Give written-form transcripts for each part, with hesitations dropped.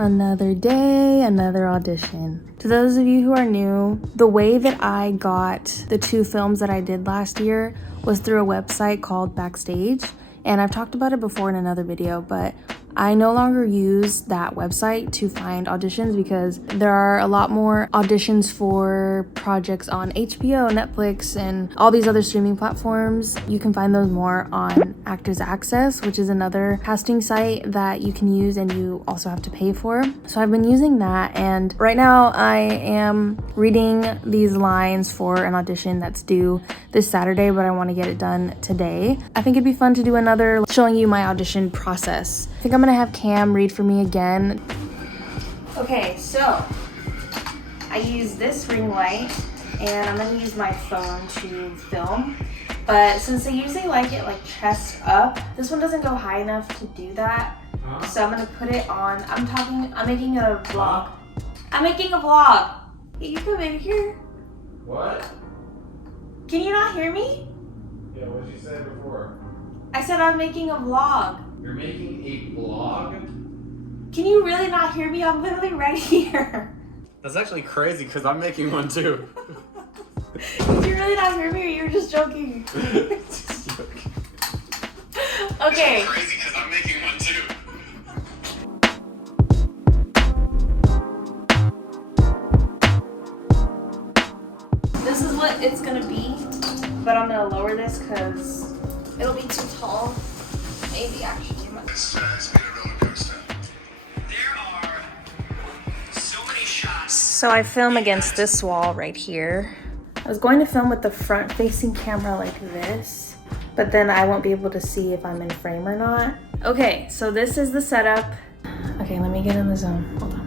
Another day, another audition. To those of you who are new, the way that I got the 2 films that I did last year was through a website called Backstage, and I've talked about it before in another video, but I no longer use that website to find auditions because there are a lot more auditions for projects on HBO, Netflix, and all these other streaming platforms. You can find those more on Actors Access, which is another casting site that you can use and you also have to pay for. So I've been using that, and right now I am reading these lines for an audition that's due this Saturday, but I want to get it done today. I think it'd be fun to do another showing you my audition process. I think I'm gonna have Cam read for me again. Okay, so I use this ring light and I'm gonna use my phone to film. But since I usually like it like chest up, this one doesn't go high enough to do that. So I'm gonna put it on. I'm making a vlog. I'm making a vlog. Hey, you come in here. What? Can you not hear me? Yeah, what did you say before? I said I'm making a vlog. You're making a vlog? Can you really not hear me? I'm literally right here. That's actually crazy because I'm making one too. Did you really not hear me or you were just joking? Just joking. Okay. That's crazy because I'm making one too. This is what it's gonna be, but I'm gonna lower this because it'll be too tall. Maybe actually. It's been a roller coaster. There are so many shots. So I film against this wall right here. I was going to film with the front facing camera like this, but then I won't be able to see if I'm in frame or not. Okay, so this is the setup. Okay, let me get in the zone. Hold on.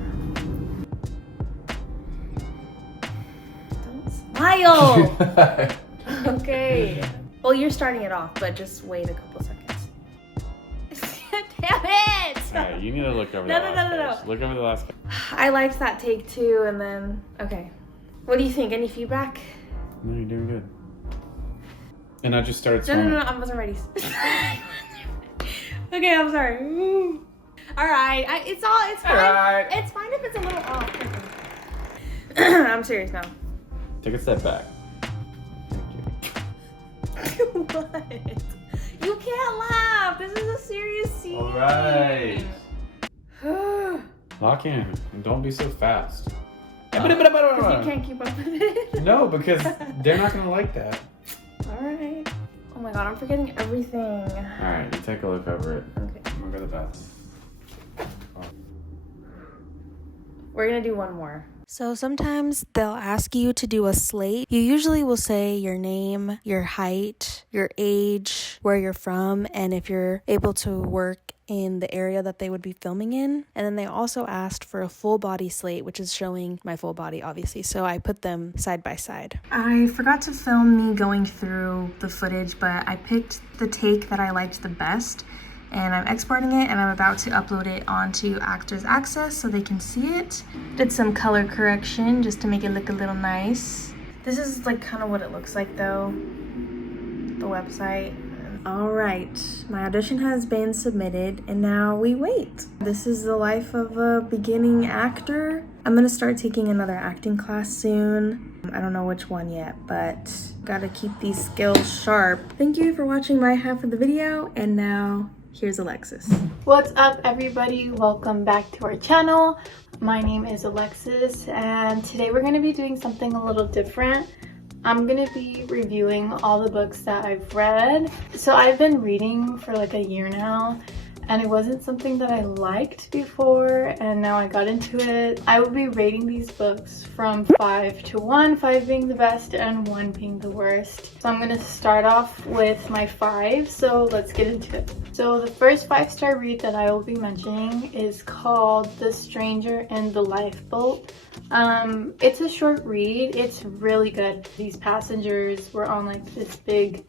Don't smile! Okay. Well, you're starting it off, but just wait a couple seconds. Damn it! Alright, you need to look over the last page. Look over the last page. I liked that take too, and then, okay. What do you think? Any feedback? No, you're doing good. And I just started No, swimming. I wasn't ready. Okay, I'm sorry. Alright, it's fine. Alright. It's fine if it's a little off. I'm serious now. Take a step back. What? You can't laugh. This is a serious scene. Alright. Lock in and don't be so fast. Because you can't keep up with it. No, because they're not gonna like that. Alright. Oh my god, I'm forgetting everything. Alright, you take a look over it. Okay. I'm gonna go to the bathroom. We're gonna do one more. So sometimes they'll ask you to do a slate. You usually will say your name, your height, your age, where you're from, and if you're able to work in the area that they would be filming in. And then they also asked for a full body slate, which is showing my full body, obviously. So I put them side by side. I forgot to film me going through the footage, but I picked the take that I liked the best. And I'm exporting it and I'm about to upload it onto Actors Access so they can see it. Did some color correction just to make it look a little nice. This is like kind of what it looks like though, the website. All right, my audition has been submitted and now we wait. This is the life of a beginning actor. I'm gonna start taking another acting class soon. I don't know which one yet, but gotta keep these skills sharp. Thank you for watching my half of the video, and now here's Alexis. What's up everybody? Welcome back to our channel. My name is Alexis and today we're going to be doing something a little different. I'm going to be reviewing all the books that I've read. So I've been reading for like a year now and it wasn't something that I liked before and now I got into it. I will be rating these books from 5 to 1, 5 being the best and 1 being the worst. So I'm going to start off with my 5, so let's get into it. So the first 5-star read that I will be mentioning is called The Stranger in the Lifeboat. It's a short read. It's really good. These passengers were on like this big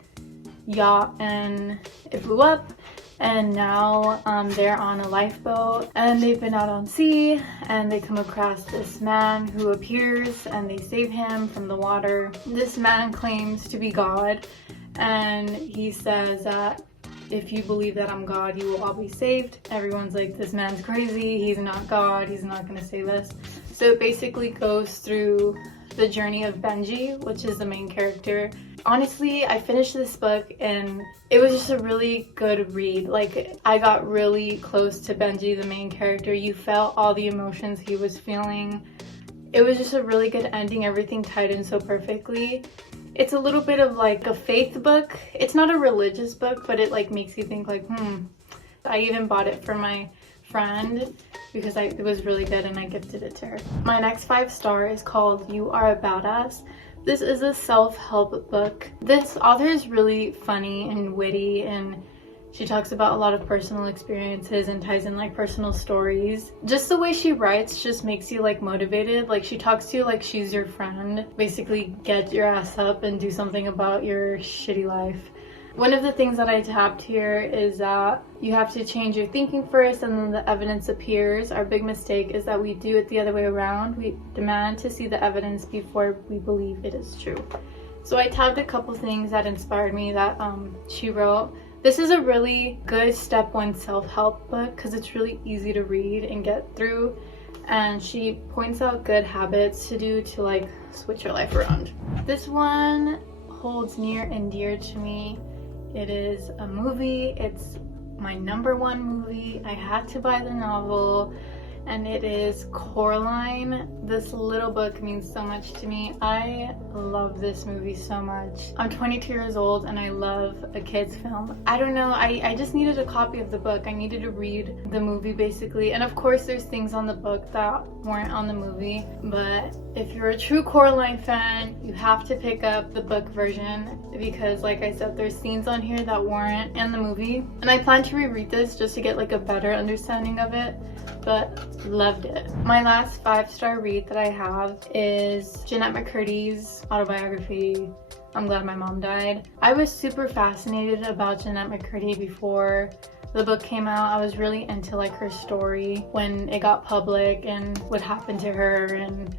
yacht and it blew up. And now they're on a lifeboat and they've been out on sea and they come across this man who appears and they save him from the water. This man claims to be God and he says that if you believe that I'm God, you will all be saved. Everyone's like, this man's crazy, he's not God, he's not gonna save us. So it basically goes through the journey of Benji, which is the main character. Honestly, I finished this book and it was just a really good read. Like, I got really close to Benji, the main character. You felt all the emotions he was feeling. It was just a really good ending. Everything tied in so perfectly. It's a little bit of like a faith book. It's not a religious book, but it like makes you think like, I even bought it for my friend because it was really good and I gifted it to her. My next 5-star is called You Are a Badass. This is a self-help book. This author is really funny and witty, and she talks about a lot of personal experiences and ties in like personal stories. Just the way she writes just makes you like motivated. Like, she talks to you like she's your friend. Basically, get your ass up and do something about your shitty life. One of the things that I tapped here is that you have to change your thinking first and then the evidence appears. Our big mistake is that we do it the other way around. We demand to see the evidence before we believe it is true. So I tabbed a couple things that inspired me that she wrote. This is a really good step 1 self-help book because it's really easy to read and get through. And she points out good habits to do to like switch your life around. This one holds near and dear to me. It is a movie. It's my #1 movie. I had to buy the novel, and it is Coraline. This little book means so much to me. I love this movie so much. I'm 22 years old and I love a kid's film. I don't know, I just needed a copy of the book. I needed to read the movie basically. And of course there's things on the book that weren't on the movie, but if you're a true Coraline fan, you have to pick up the book version because like I said, there's scenes on here that weren't in the movie. And I plan to reread this just to get like a better understanding of it, but loved it. My last 5-star read that I have is Jeanette McCurdy's autobiography, I'm Glad My Mom Died. I was super fascinated about Jeanette McCurdy before the book came out. I was really into like her story when it got public and what happened to her and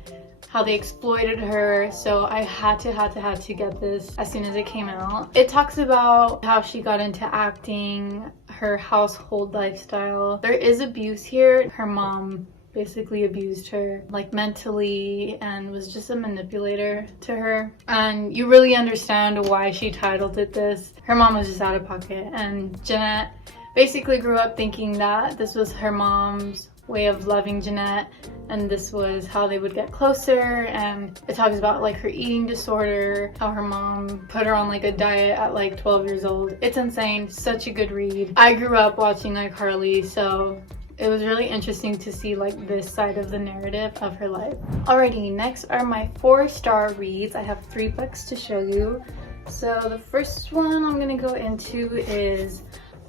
how they exploited her. So I had to get this as soon as it came out. It talks about how she got into acting, her household lifestyle. There is abuse here. Her mom basically abused her like mentally and was just a manipulator to her, and you really understand why she titled it this. Her mom was just out of pocket, and Jeanette basically grew up thinking that this was her mom's way of loving Jeanette and this was how they would get closer. And it talks about like her eating disorder, how her mom put her on like a diet at like 12 years old. It's insane. Such a good read. I grew up watching iCarly, so it was really interesting to see like this side of the narrative of her life. Alrighty, next are my 4-star reads. I have 3 books to show you. So the first one I'm gonna go into is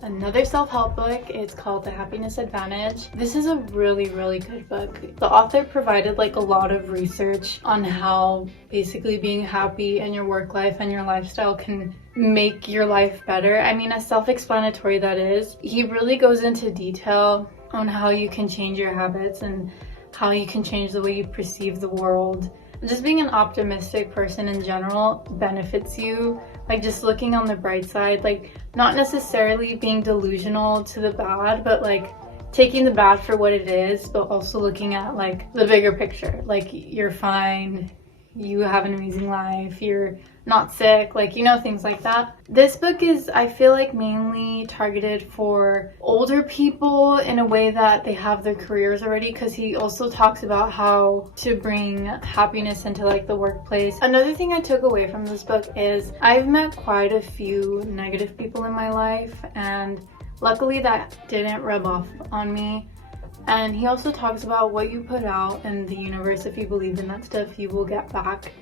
another self-help book. It's called The Happiness Advantage. This is a really good book. The author provided like a lot of research on how basically being happy in your work life and your lifestyle can make your life better. I mean, as self-explanatory that is, he really goes into detail on how you can change your habits and how you can change the way you perceive the world. Just being an optimistic person in general benefits you. Like just looking on the bright side, like not necessarily being delusional to the bad, but like taking the bad for what it is, but also looking at like the bigger picture. Like you're fine, you have an amazing life, you're not sick, like, you know, things like that. This book is, I feel like, mainly targeted for older people in a way that they have their careers already, because he also talks about how to bring happiness into like the workplace. Another thing I took away from this book is I've met quite a few negative people in my life, and luckily that didn't rub off on me. And he also talks about what you put out in the universe. If you believe in that stuff, you will get back.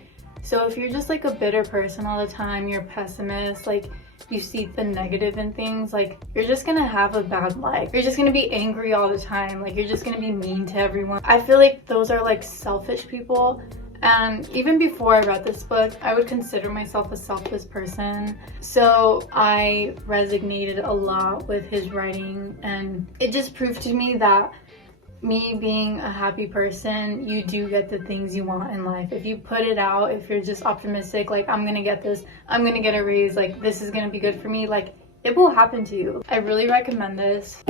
So if you're just like a bitter person all the time, you're a pessimist, like you see the negative in things, like you're just gonna have a bad life. You're just gonna be angry all the time, like you're just gonna be mean to everyone. I feel like those are like selfish people. And even before I read this book, I would consider myself a selfless person. So I resonated a lot with his writing, and it just proved to me that me being a happy person, you do get the things you want in life. If you put it out, if you're just optimistic, like I'm gonna get this, I'm gonna get a raise, like this is gonna be good for me, like it will happen to you. I really recommend this.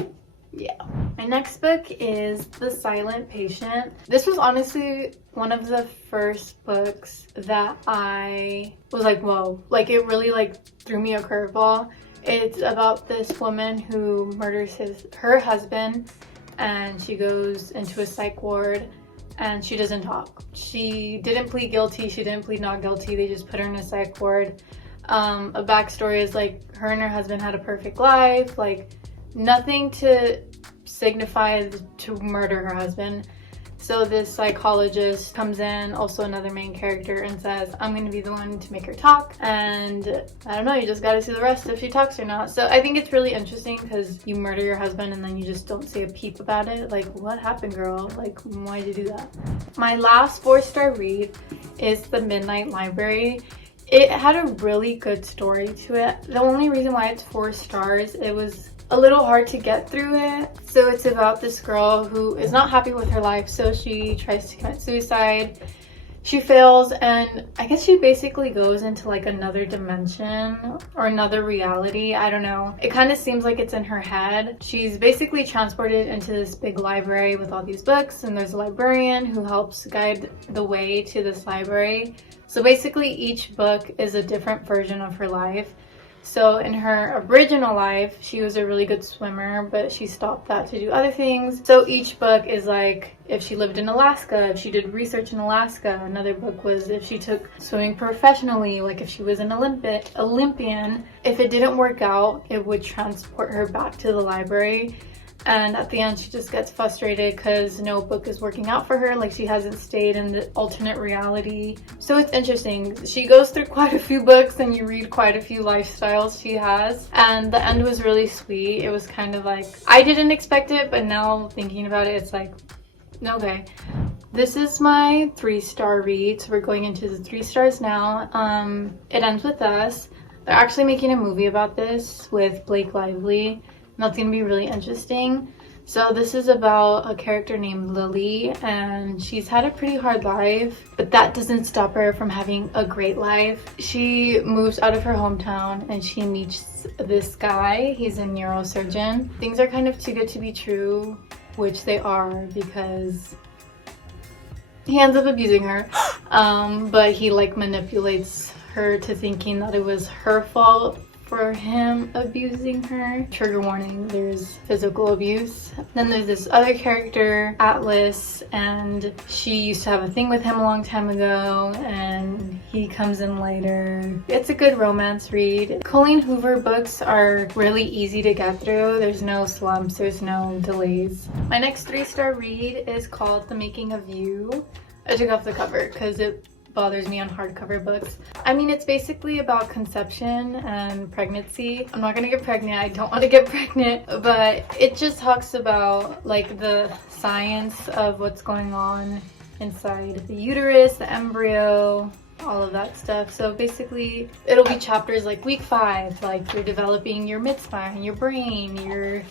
Yeah. My next book is The Silent Patient. This was honestly one of the first books that I was like, whoa, like it really like threw me a curveball. It's about this woman who murders her husband, and she goes into a psych ward and she doesn't talk. She didn't plead guilty, she didn't plead not guilty, they just put her in a psych ward. A backstory is like her and her husband had a perfect life, like nothing to signify to murder her husband. So this psychologist comes in, also another main character, and says, I'm going to be the one to make her talk. And I don't know, you just got to see the rest if she talks or not. So I think it's really interesting because you murder your husband and then you just don't say a peep about it. Like, what happened, girl? Like, why'd you do that? My last 4-star read is The Midnight Library. It had a really good story to it. The only reason why it's 4 stars, it was a little hard to get through it. So it's about this girl who is not happy with her life, so she tries to commit suicide. She fails, and I guess she basically goes into like another dimension or another reality. I don't know. It kind of seems like it's in her head. She's basically transported into this big library with all these books, and there's a librarian who helps guide the way to this library. So basically each book is a different version of her life. So in her original life, she was a really good swimmer, but she stopped that to do other things. So each book is like if she lived in Alaska, if she did research in Alaska. Another book was if she took swimming professionally, like if she was an Olympian. If it didn't work out, it would transport her back to the library. And at the end, she just gets frustrated because no book is working out for her. Like she hasn't stayed in the alternate reality. So it's interesting. She goes through quite a few books and you read quite a few lifestyles she has. And the end was really sweet. It was kind of like, I didn't expect it, but now thinking about it, it's like, okay. This is my 3-star read. So we're going into the 3 stars now. It ends with us. They're actually making a movie about this with Blake Lively. That's going to be really interesting. So this is about a character named Lily, and she's had a pretty hard life, but that doesn't stop her from having a great life. She moves out of her hometown and she meets this guy. He's a neurosurgeon. Things are kind of too good to be true, which they are, because he ends up abusing her, but he like manipulates her to thinking that it was her fault for him abusing her. Trigger warning, there's physical abuse. Then there's this other character, Atlas, and she used to have a thing with him a long time ago, and he comes in later. It's a good romance read. Colleen Hoover books are really easy to get through. There's no slumps, there's no delays. My next 3-star read is called The Making of You. I took off the cover because it bothers me on hardcover books. I mean, it's basically about conception and pregnancy. I'm not gonna get pregnant, I don't want to get pregnant, but it just talks about like the science of what's going on inside the uterus, the embryo, all of that stuff. So basically it'll be chapters like week 5, like you're developing your midspine, your brain, your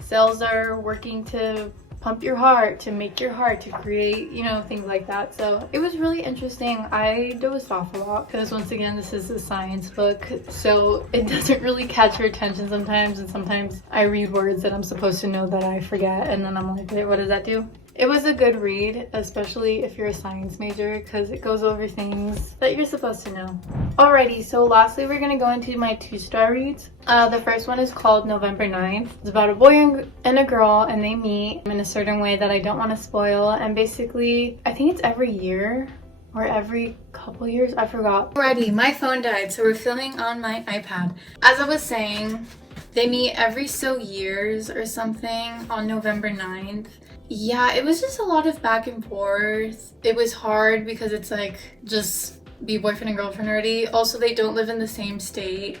cells are working to pump your heart, to make your heart, to create, you know, things like that. So it was really interesting. I dozed off a lot because once again, this is a science book, so it doesn't really catch your attention sometimes, and sometimes I read words that I'm supposed to know that I forget, and then I'm like, wait, what does that do? It was a good read, especially if you're a science major, because it goes over things that you're supposed to know. Alrighty, so lastly we're going to go into my 2-star reads. The first one is called November 9th. It's about a boy and a girl, and they meet in a certain way that I don't want to spoil, and basically, I think it's every year or every couple years, I forgot. Alrighty, my phone died, so we're filming on my iPad. As I was saying, they meet every so years or something on November 9th. Yeah, it was just a lot of back and forth. It was hard because it's like just be boyfriend and girlfriend already. Also, they don't live in the same state.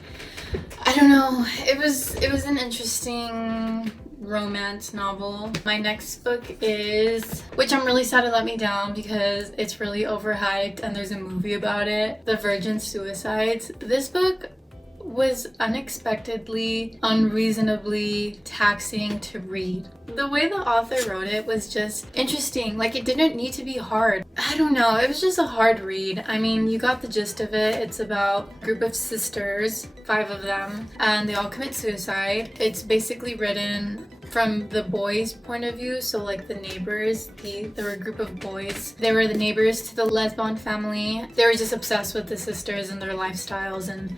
I don't know. It was an interesting romance novel. My next book is, which I'm really sad it let me down because it's really overhyped and there's a movie about it, The Virgin Suicides. This book was unexpectedly, unreasonably taxing to read. The way the author wrote it was just interesting. Like, it didn't need to be hard. I don't know, it was just a hard read. I mean, you got the gist of it. It's about a group of sisters, 5 of them, and they all commit suicide. It's basically written from the boys' point of view, so like the neighbors, there were a group of boys. They were the neighbors to the Lesbon family. They were just obsessed with the sisters and their lifestyles, and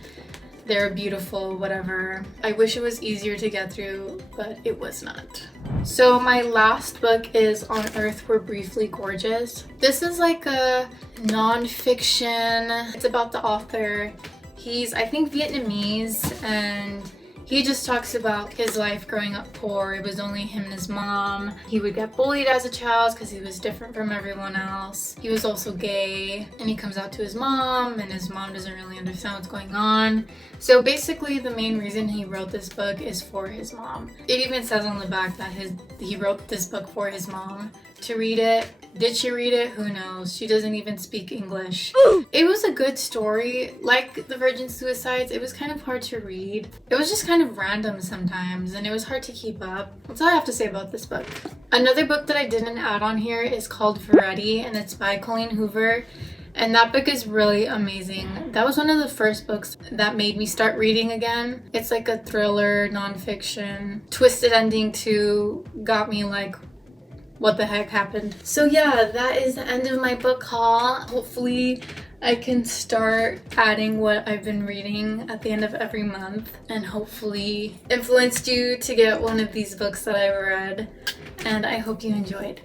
they're beautiful, whatever. I wish it was easier to get through, but it was not. So my last book is On Earth We're Briefly Gorgeous. This is like a non-fiction. It's about the author. He's, I think, Vietnamese, and he just talks about his life growing up poor. It was only him and his mom. He would get bullied as a child because he was different from everyone else. He was also gay, and he comes out to his mom, and his mom doesn't really understand what's going on. So basically the main reason he wrote this book is for his mom. It even says on the back that he wrote this book for his mom to read it. Did she read it? Who knows? She doesn't even speak English. It was a good story. Like The Virgin Suicides, it was kind of hard to read. It was just kind of random sometimes, and it was hard to keep up. That's all I have to say about this book. Another book that I didn't add on here is called Veretti, and it's by Colleen Hoover. And that book is really amazing. That was one of the first books that made me start reading again. It's like a thriller, nonfiction. Twisted ending too got me like, what the heck happened? So yeah, that is the end of my book haul. Hopefully I can start adding what I've been reading at the end of every month, and hopefully influenced you to get one of these books that I read. And I hope you enjoyed.